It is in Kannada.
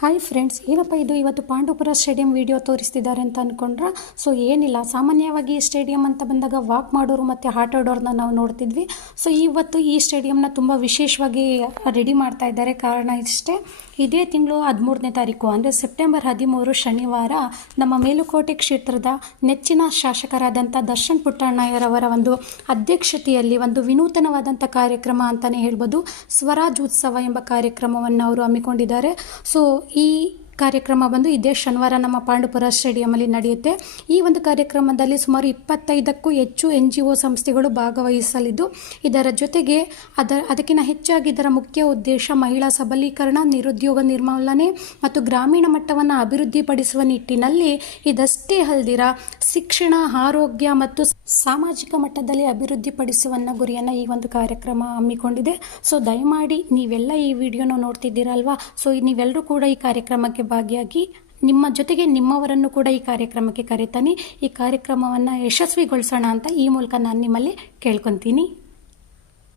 ಹಾಯ್ ಫ್ರೆಂಡ್ಸ್, ಏನಪ್ಪ ಇದು ಇವತ್ತು ಪಾಂಡವಪುರ ಸ್ಟೇಡಿಯಂ ವಿಡಿಯೋ ತೋರಿಸ್ತಿದ್ದಾರೆ ಅಂತ ಅಂದ್ಕೊಂಡ್ರೆ. ಸೊ ಏನಿಲ್ಲ, ಸಾಮಾನ್ಯವಾಗಿ ಸ್ಟೇಡಿಯಂ ಅಂತ ಬಂದಾಗ ವಾಕ್ ಮಾಡೋರು ಮತ್ತು ಆಟ ಆಡೋರನ್ನ ನಾವು ನೋಡ್ತಿದ್ವಿ. ಸೊ ಇವತ್ತು ಈ ಸ್ಟೇಡಿಯಂನ ತುಂಬ ವಿಶೇಷವಾಗಿ ರೆಡಿ ಮಾಡ್ತಾ ಇದ್ದಾರೆ. ಕಾರಣ ಇಷ್ಟೇ, ಇದೇ ತಿಂಗಳು 13ನೇ ತಾರೀಕು ಅಂದರೆ ಸೆಪ್ಟೆಂಬರ್ 13 ಶನಿವಾರ ನಮ್ಮ ಮೇಲುಕೋಟೆ ಕ್ಷೇತ್ರದ ನೆಚ್ಚಿನ ಶಾಸಕರಾದಂಥ ದರ್ಶನ್ ಪುಟ್ಟಣ್ಣಯ್ಯರವರ ಒಂದು ಅಧ್ಯಕ್ಷತೆಯಲ್ಲಿ ಒಂದು ವಿನೂತನವಾದಂಥ ಕಾರ್ಯಕ್ರಮ ಅಂತಲೇ ಹೇಳ್ಬೋದು, ಸ್ವರಾಜ್ ಉತ್ಸವ ಎಂಬ ಕಾರ್ಯಕ್ರಮವನ್ನು ಅವರು ಹಮ್ಮಿಕೊಂಡಿದ್ದಾರೆ. ಸೊ ಈ ಕಾರ್ಯಕ್ರಮ ಬಂದು ಇದೇ ಶನಿವಾರ ನಮ್ಮ ಪಾಂಡವಪುರ ಸ್ಟೇಡಿಯಮಲ್ಲಿ ನಡೆಯುತ್ತೆ. ಈ ಒಂದು ಕಾರ್ಯಕ್ರಮದಲ್ಲಿ ಸುಮಾರು 25ಕ್ಕೂ ಹೆಚ್ಚು NGO ಸಂಸ್ಥೆಗಳು ಭಾಗವಹಿಸಲಿದ್ದು, ಇದರ ಜೊತೆಗೆ ಅದಕ್ಕಿಂತ ಹೆಚ್ಚಾಗಿ ಇದರ ಮುಖ್ಯ ಉದ್ದೇಶ ಮಹಿಳಾ ಸಬಲೀಕರಣ, ನಿರುದ್ಯೋಗ ನಿರ್ಮೂಲನೆ ಮತ್ತು ಗ್ರಾಮೀಣ ಮಟ್ಟವನ್ನು ಅಭಿವೃದ್ಧಿಪಡಿಸುವ ನಿಟ್ಟಿನಲ್ಲಿ ಇದಷ್ಟೇ ಅಲ್ದಿರ ಶಿಕ್ಷಣ, ಆರೋಗ್ಯ ಮತ್ತು ಸಾಮಾಜಿಕ ಮಟ್ಟದಲ್ಲಿ ಅಭಿವೃದ್ಧಿಪಡಿಸುವ ಗುರಿಯನ್ನು ಈ ಒಂದು ಕಾರ್ಯಕ್ರಮ ಹಮ್ಮಿಕೊಂಡಿದೆ. ಸೊ ದಯಮಾಡಿ ನೀವೆಲ್ಲ ಈ ವಿಡಿಯೋನ ನೋಡ್ತಿದ್ದೀರಲ್ವಾ, ಸೊ ನೀವೆಲ್ಲರೂ ಕೂಡ ಈ ಕಾರ್ಯಕ್ರಮಕ್ಕೆ ಭಾಗಿಯಾಗಿ ನಿಮ್ಮ ಜೊತೆಗೆ ನಿಮ್ಮವರನ್ನು ಕೂಡ ಈ ಕಾರ್ಯಕ್ರಮಕ್ಕೆ ಕರೀತಾನೆ ಈ ಕಾರ್ಯಕ್ರಮವನ್ನು ಯಶಸ್ವಿಗೊಳಿಸೋಣ ಅಂತ ಈ ಮೂಲಕ ನಾನು ನಿಮ್ಮಲ್ಲಿ ಕೇಳ್ಕೊತೀನಿ.